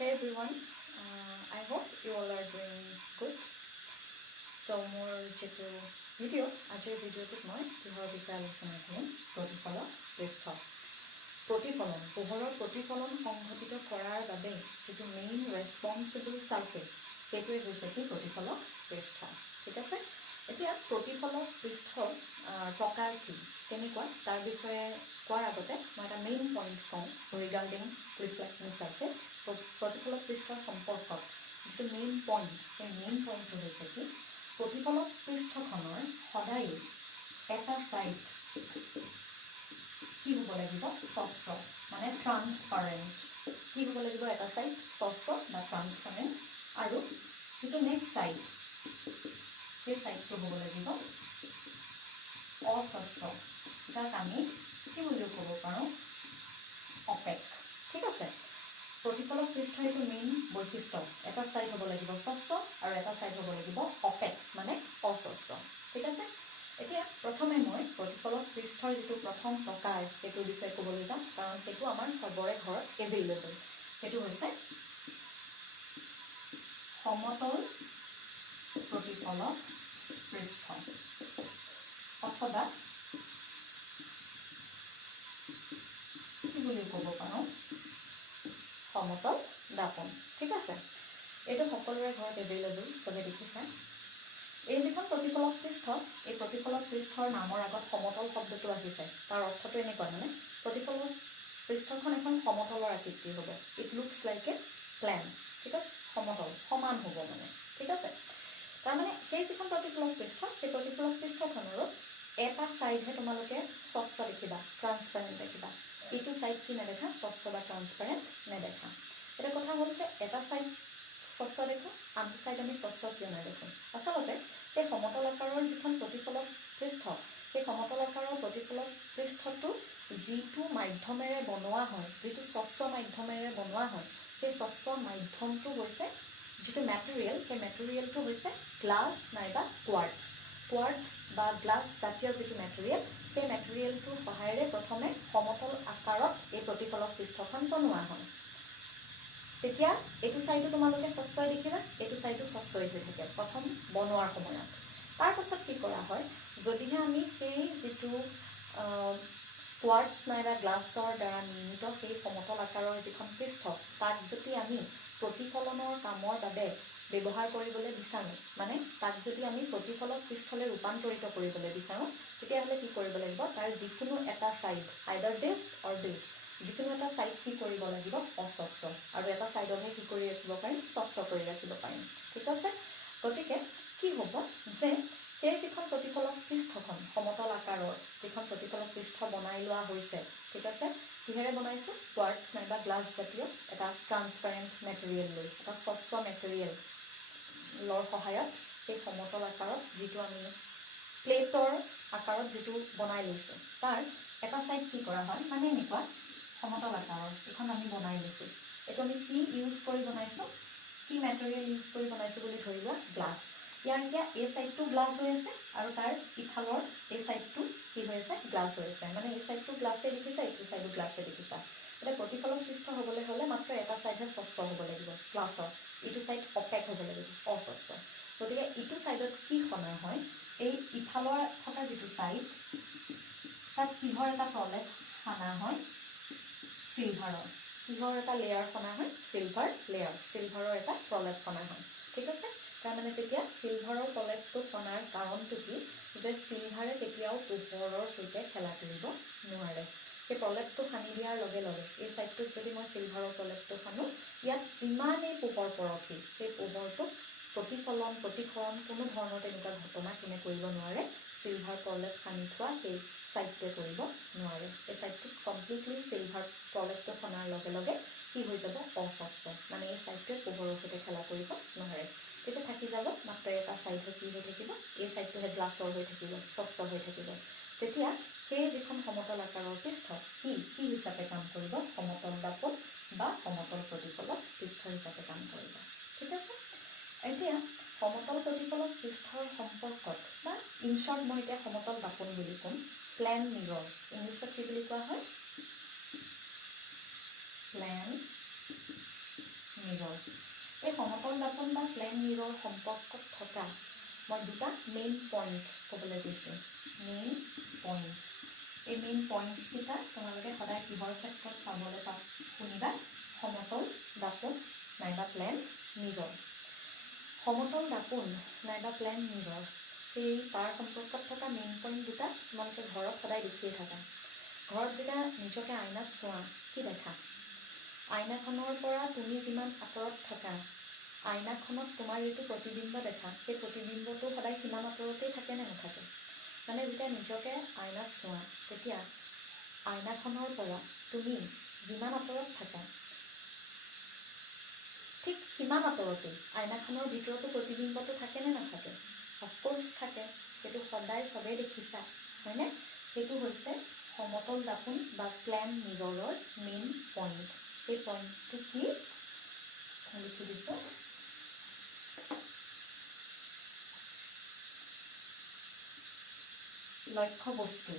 Hey everyone, I hope you all are doing good. So more যেটো video আজিৰ ভিডিওটোত মই কিহৰ বিষয়ে আলোচনা কৰিম প্ৰতিফলক পৃষ্ঠ প্ৰতিফলন পোহৰৰ প্ৰতিফলন সংঘটিত কৰাৰ বাবে যেটো মেইন ৰেসপন্সিবল সাৰফেস সেইটোৱে হৈছে কি প্ৰতিফলক পৃষ্ঠ ঠিক আছে এতিয়া প্ৰতিফলক পৃষ্ঠ প্ৰকাৰ কি কেনেকুৱা তাৰ বিষয়ে কোৱাৰ আগতে মই এটা মেইন পইণ্ট কওঁ ৰিগাৰ্ডিং ৰিফ্লেক্টিং সাৰফেস প্ৰতিফলক পৃষ্ঠৰ সম্পৰ্কত যেটো মেইন পইণ্ট এই মেইন পইণ্টটো হৈছে কি প্ৰতিফলক পৃষ্ঠখনৰ সদায় এটা সাইড কি হ'ব লাগিব স্বচ্ছ মানে ট্ৰান্সপাৰেন্ট কি হ'ব লাগিব এটা সাইড স্বচ্ছ বা ট্ৰান্সপাৰেন্ট আৰু যেটো নেক্সট সাইড এই সাইডটো হ'ব লাগিব অস্বচ্ছ যাক আমি কি বুলি ক'ব পাৰোঁ অপেক ঠিক আছে প্ৰতিফলক পৃষ্ঠৰ এইটো মেইন বৈশিষ্ট্য এটা সাইড হ'ব লাগিব স্বচ্ছ আৰু এটা সাইড হ'ব লাগিব অপেক মানে অস্বচ্ছ ঠিক আছে এতিয়া প্ৰথমে মই প্ৰতিফলক পৃষ্ঠৰ যেটো প্ৰথম প্ৰকাৰ এইটোৰ বিষয়ে ক'বলৈ যাম কাৰণ সেইটো আমাৰ সবৰে ঘৰত এভেইলেবল সেইটো হৈছে সমতল প্ৰতিফলক পৃষ্ঠ অথবা কি বুলি ক'ব পাৰোঁ সমতল দাপন ঠিক আছে এইটো সকলোৰে ঘৰত এভেইলেবল সবে দেখিছে এই যিখন প্ৰতিফলক পৃষ্ঠ এই প্ৰতিফলক পৃষ্ঠৰ নামৰ আগত সমতল শব্দটো আহিছে তাৰ অৰ্থটো এনেকুৱা মানে প্ৰতিফলক পৃষ্ঠখন এখন সমতলৰ আকৃতিৰ হ'ব it looks like a plane ঠিক আছে সমতল সমান হ'ব মানে ঠিক আছে তাৰ মানে সেই যিখন প্ৰতিফলক পৃষ্ঠ সেই প্ৰতিফলক পৃষ্ঠখনৰ এটা সাইডহে তোমালোকে স্বচ্ছ দেখিবা ট্ৰান্সপাৰেন্ট দেখিবা এইটো সাইড কি নেদেখা স্বচ্ছ বা ট্ৰান্সপাৰেন্ট নেদেখা এটা কথা হ'ল যে এটা সাইড স্বচ্ছ দেখো আনটো সাইড আমি স্বচ্ছ কিয় নেদেখো আচলতে এই সমতল আকাৰৰ যিখন প্ৰতিফলক পৃষ্ঠ সেই সমতল আকাৰৰ প্ৰতিফলক পৃষ্ঠটো যিটো মাধ্যমেৰে বনোৱা হয় যিটো স্বচ্ছ মাধ্যমেৰে বনোৱা হয় সেই স্বচ্ছ মাধ্যমটো হৈছে যেটো ম্যাটেৰিয়েল সেই ম্যাটেৰিয়েলটো হৈছে গ্লাছ নাইবা কোৱাৰ্টজ বা গ্লাছ জাতীয় যেটো ম্যাটেৰিয়েল সেই ম্যাটেৰিয়েলটোৰ সহায়েৰে প্ৰথমে সমতল আকাৰত এই প্ৰতিফলক পৃষ্ঠখন বনোৱা হয় তেতিয়া এইটো সাইডো তোমালোকে স্বচ্ছই দেখিবা এইটো সাইডো স্বচ্ছই হৈ থাকে প্ৰথম বনোৱাৰ সময়ত তাৰ পাছত কি কৰা হয় যদিহে আমি সেই যেটো কোৱাৰ্টজ নাইবা গ্লাছৰ দ্বাৰা নিৰ্মিত সেই সমতল আকাৰৰ যিখন পৃষ্ঠ তাক যদি আমি প্ৰতিফলনৰ কামৰ বাবে ব্যৱহাৰ কৰিবলৈ বিচাৰো মানে তাক যদি আমি প্ৰতিফলক পৃষ্ঠলৈ ৰূপান্তৰিত কৰিবলৈ বিচাৰো তেতিয়াহ'লে কি কৰিব লাগিব তাৰ যিকোনো এটা সাইড আইদাৰ দিস অৰ দিস যিকোনো এটা সাইড কি কৰিব লাগিব অস্বচ্ছ আৰু এটা সাইডতহে কি কৰি ৰাখিব পাৰিম স্বচ্ছ কৰি ৰাখিব পাৰিম ঠিক আছে গতিকে কি হ'ব যে সেই যিখন প্ৰতিফলক পৃষ্ঠখন সমতল আকাৰৰ যিখন প্ৰতিফলক পৃষ্ঠ বনাই লোৱা হৈছে ঠিক আছে কিহেৰে বনাইছো কোৱাৰ্টজ নাইবা গ্লাছ জাতীয় এটা ট্ৰান্সপাৰেন্ট ম্যাটেৰিয়েল লৈ এটা স্বচ্ছ ম্যাটেৰিয়েল লৰ সহায়ত সেই সমতল আকাৰত যেটো আমি প্লেটৰ আকাৰত যেটো বনাই লৈছো তাৰ এটা সাইড কি কৰা হয় মানে এনেকুৱা সমতল আকাৰৰ এখন আমি বনাই লৈছো এটো আমি কি ইউজ কৰি বনাইছো কি ম্যাটেৰিয়েল ইউজ কৰি বনাইছো বুলি ধৰিবা গ্লাছ ইয়াৰ এতিয়া এই সাইডটো গ্লাছ হৈ আছে আৰু তাৰ ইফালৰ এই সাইডটো কি হৈ আছে গ্লাছ হৈ আছে মানে এই সাইডটো গ্লাছে দেখিছা এইটো সাইডটো গ্লাছে দেখিছা এটা প্ৰতিফলক পৃষ্ঠ হ'বলৈ হ'লে মাত্ৰ এটা সাইডহে স্বচ্ছ হ'ব লাগিব গ্লাছৰ ইটো সাইড অপেক হ'ব লাগিব অস্বচ্ছ গতিকে ইটো সাইডত কি খনা হয় এই ইফালৰ থকা যেটো সাইড তাত কিহৰ এটা প্ৰলেপ খানা হয় সিলভাৰৰ কিহৰ এটা লেয়াৰ খনা হয় সিলভাৰ লেয়াৰ সিলভাৰৰ এটা প্ৰলেপ খনা হয় ঠিক আছে তাৰ মানে তেতিয়া সিলভাৰৰ প্ৰলেপটো খনাৰ কাৰণটো কি যে সিলভাৰে কেতিয়াও পোহৰৰ সৈতে খেলা কৰিব নোৱাৰে সেই প্ৰলেপটো খানি দিয়াৰ লগে লগে এই সাইডটোত যদি মই সিলভাৰৰ প্ৰলেপটো খানো ইয়াত যিমানেই পোহৰ পৰখি সেই পোহৰটো প্ৰতিফলন কোনো ধৰণৰ তেনেকুৱা ঘটনা কোনে কৰিব নোৱাৰে সিলভাৰ প্ৰলেপ খানি থোৱা সেই সাইডটোৱে কৰিব নোৱাৰে এই সাইডটোত কমপ্লিটলি সিলভাৰ প্ৰলেপটো খনাৰ লগে লগে কি হৈ যাব অস্বচ্ছ মানে এই সাইডটোৱে পোহৰৰ সৈতে খেলা কৰিব নোৱাৰে তেতিয়া থাকি যাব মাত্ৰ এটা সাইডে কি হৈ থাকিব এই সাইডটোহে গ্লাছৰ হৈ থাকিব স্বচ্ছ হৈ থাকিব তেতিয়া সেই যিখন সমতল আকাৰৰ পৃষ্ঠ কি হিচাপে কাম কৰিব সমতল দাপন বা সমতল প্ৰতিফলক পৃষ্ঠ হিচাপে কাম কৰিব ঠিক আছে এতিয়া সমতল প্ৰতিফলক পৃষ্ঠৰ সম্পৰ্কত বা ইন শৰ্ট মই এতিয়া সমতল দাপন বুলি ক'ম প্লেন মিৰৰ ইংলিছত কি বুলি কোৱা হয় প্লেন মিৰৰ এই সমতল দাপোন বা প্লেন মিৰৰ সম্পৰ্কত থকা মই দুটা মেইন পইণ্ট ক'বলৈ গৈছোঁ মেইন পইণ্টছ এই মেইন পইণ্টছকেইটা তোমালোকে সদায় কিহৰ ক্ষেত্ৰত পাবলৈ শুনিবা সমতল দাপোন নাইবা প্লেন মিৰৰ সমতল দাপোন নাইবা প্লেন মিৰৰ সেই তাৰ সম্পৰ্কত থকা মেইন পইণ্ট দুটা তোমালোকে ঘৰত সদায় দেখিয়ে থাকা ঘৰত যেতিয়া নিজকে আইনাত চোৱা কি দেখা আইনাখনৰ পৰা তুমি যিমান আঁতৰত থাকা আইনাখনত তোমাৰ যিটো প্ৰতিবিম্ব দেখা সেই প্ৰতিবিম্বটো সদায় সিমান আঁতৰতেই থাকে নে নাথাকে মানে যেতিয়া নিজকে আইনাত চোৱা তেতিয়া আইনাখনৰ পৰা তুমি যিমান আঁতৰত থাকা ঠিক সিমান আঁতৰতেই আইনাখনৰ ভিতৰতো প্ৰতিবিম্বটো থাকে নে নাথাকে অফক'ৰ্ছ থাকে সেইটো সদায় চবেই দেখিছা হয়নে সেইটো হৈছে সমতল দাপোন বা প্লেন মিৰৰৰ মেইন পইণ্ট এই পইণ্টটো কি লিখি দিছোঁ লক্ষ্য বস্তু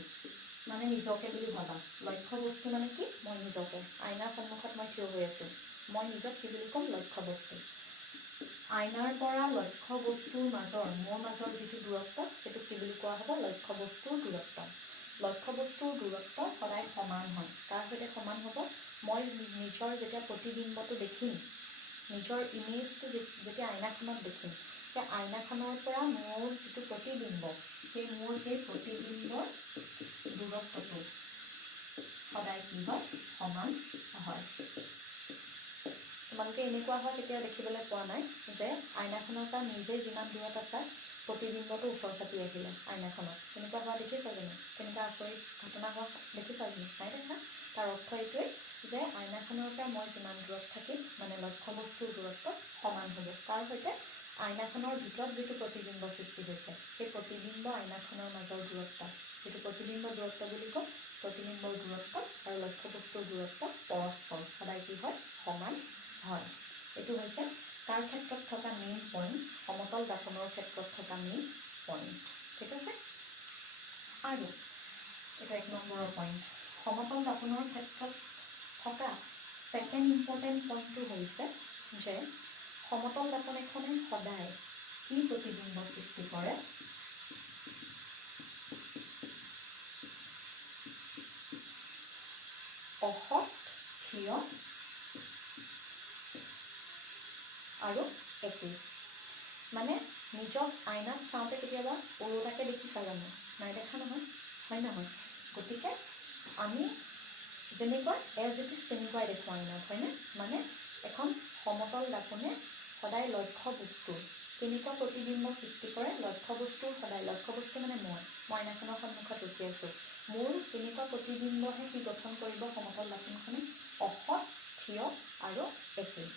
মানে নিজকে বুলি ভাবা লক্ষ্য বস্তু মানে কি মই নিজকে আইনাৰ সন্মুখত মই থিয় হৈ আছোঁ মই নিজক কি বুলি ক'ম লক্ষ্য বস্তু আইনাৰ পৰা লক্ষ্য বস্তুৰ মাজৰ মোৰ মাজৰ যিটো দূৰত্ব সেইটো কি বুলি কোৱা হ'ব লক্ষ্য বস্তুৰ দূৰত্ব লক্ষ্য বস্তুৰ দূৰত্ব সদায় সমান হয় কাৰ সৈতে সমান হ'ব মই নিজৰ যেতিয়া প্ৰতিবিম্বটো দেখিম নিজৰ ইমেজটো যেতিয়া আইনাখনত দেখিম সেই আইনাখনৰ পৰা মোৰ যিটো প্ৰতিবিম্ব সেই মোৰ সেই প্ৰতিবিম্বৰ দূৰত্বটো সদায় কি হয় সমান হয় তোমালোকে এনেকুৱা হয় কেতিয়াও দেখিবলৈ পোৱা নাই যে আইনাখনৰ পৰা নিজে যিমান দূৰত আছা প্ৰতিবিম্বটো ওচৰ চাপি আহিলে আইনাখনত তেনেকুৱা হোৱা দেখিছা জানো তেনেকুৱা আচৰিত ঘটনা হোৱা দেখিছা জানো নাই দেখা তাৰ অৰ্থ এইটোৱেই যে আইনাখনৰ পৰা মই যিমান দূৰত থাকিম মানে লক্ষ্য বস্তুৰ দূৰত্ব সমান হ'ব তাৰ সৈতে আইনাখনৰ ভিতৰত যিটো প্ৰতিবিম্ব সৃষ্টি হৈছে সেই প্ৰতিবিম্ব আইনাখনৰ মাজৰ দূৰত্ব যিটো প্ৰতিবিম্ব দূৰত্ব বুলি কওঁ প্ৰতিবিম্বৰ দূৰত্ব আৰু লক্ষ্য বস্তুৰ দূৰত্ব পৰস্পৰ সদায় কি হয় সমান হয় এইটো হৈছে তাৰ ক্ষেত্ৰত থকা মেইন পইণ্টছ সমতল দাপোনৰ ক্ষেত্ৰত থকা মেইন পইণ্ট ঠিক আছে আৰু এইটো 1 নম্বৰৰ পইণ্ট সমতল দাপোনৰ ক্ষেত্ৰত থকা ছেকেণ্ড ইম্পৰ্টেণ্ট পইণ্টটো হৈছে যে সমতল দাপোন এখনে সদায় কি প্ৰতিবিম্ব সৃষ্টি কৰে অসৎ থিয় আৰু একেই মানে নিজক আইনাত চাওঁতে কেতিয়াবা ওলোটাকে দেখিছা জানো নাই দেখা নহয় হয় নহয় গতিকে আমি যেনেকুৱা এজ ইট ইজ তেনেকুৱাই দেখোঁ আইনাত হয়নে মানে এখন সমতল দাপোনে সদায় লক্ষ্য বস্তুৰ কেনেকুৱা প্ৰতিবিম্ব সৃষ্টি কৰে লক্ষ্য বস্তুৰ সদায় লক্ষ্য বস্তু মানে মই আইনাখনৰ সন্মুখত ৰখি আছোঁ মোৰ কেনেকুৱা প্ৰতিবিম্বহে কি গঠন কৰিব সমতল দাপোনখনে অসৎ থিয় আৰু একেই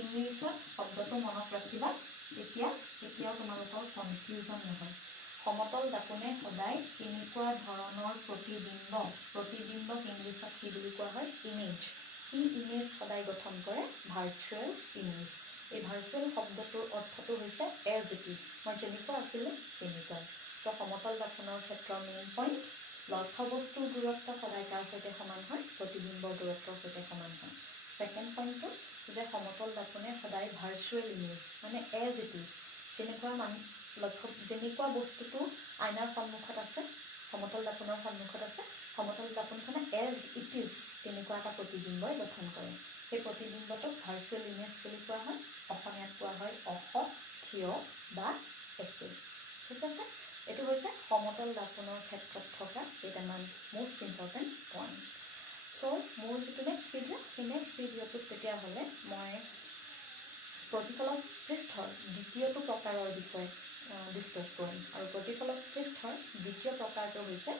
ইংলিছত শব্দটো মনত ৰাখিবা তেতিয়া কেতিয়াও তোমালোকৰ কনফিউজন নহয় সমতল দাপোনে সদায় কেনেকুৱা ধৰণৰ প্ৰতিবিম্বক ইংলিছত কি বুলি কোৱা হয় ইমেজ কি ইমেজ সদায় গঠন কৰে ভাৰ্চুৱেল ইমেজ এই ভাৰ্চুৱেল শব্দটোৰ অৰ্থটো হৈছে এজ ইট ইজ মই যেনেকুৱা আছিলোঁ তেনেকুৱাই চ' সমতল দাপোনৰ ক্ষেত্ৰৰ মেইন পইণ্ট লক্ষ্য বস্তুৰ দূৰত্ব সদায় কাৰ সৈতে সমান হয় প্ৰতিবিম্বৰ দূৰত্বৰ সৈতে সমান হয় ছেকেণ্ড পইণ্টটো যে সমতল দাপোনে সদায় ভাৰ্চুৱেল ইমেজ মানে এজ ইট ইজ যেনেকুৱা বস্তুটো আইনাৰ সন্মুখত আছে সমতল দাপোনৰ সন্মুখত আছে সমতল দাপোনখনে এজ ইট ইজ তেনেকুৱা এটা প্ৰতিবিম্বই গঠন কৰে সেই প্ৰতিবিম্বটোক ভাৰ্চুৱেল ইমেজ বুলি কোৱা হয় অসমীয়াত কোৱা হয় অসৎ থিয় বা একেই ঠিক আছে এইটো হৈছে সমতল দাপোনৰ ক্ষেত্ৰত থকা কেইটামান মষ্ট ইম্পৰ্টেণ্ট পইণ্টছ চ' মোৰ যিটো নেক্সট ভিডিঅ' সেই নেক্সট ভিডিঅ'টোত তেতিয়াহ'লে মই প্ৰতিফলক পৃষ্ঠৰ দ্বিতীয়টো প্ৰকাৰৰ বিষয়ে ডিছকাছ কৰিম আৰু প্ৰতিফলক পৃষ্ঠৰ দ্বিতীয় প্ৰকাৰটো হৈছে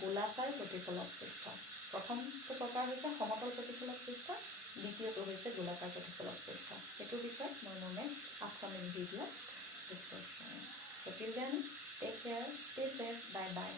গোলাকাৰ প্ৰতিফলক পৃষ্ঠ প্ৰথমটো প্ৰকাৰ হৈছে সমতল প্ৰতিফলক পৃষ্ঠ দ্বিতীয়টো হৈছে গোলাকাৰ প্ৰতিফলক পৃষ্ঠ সেইটোৰ বিষয়ে মই মোৰ নেক্সট আপকামিং ভিডিঅ'ত ডিছকাছ কৰিম so' till then take care stay safe bye বাই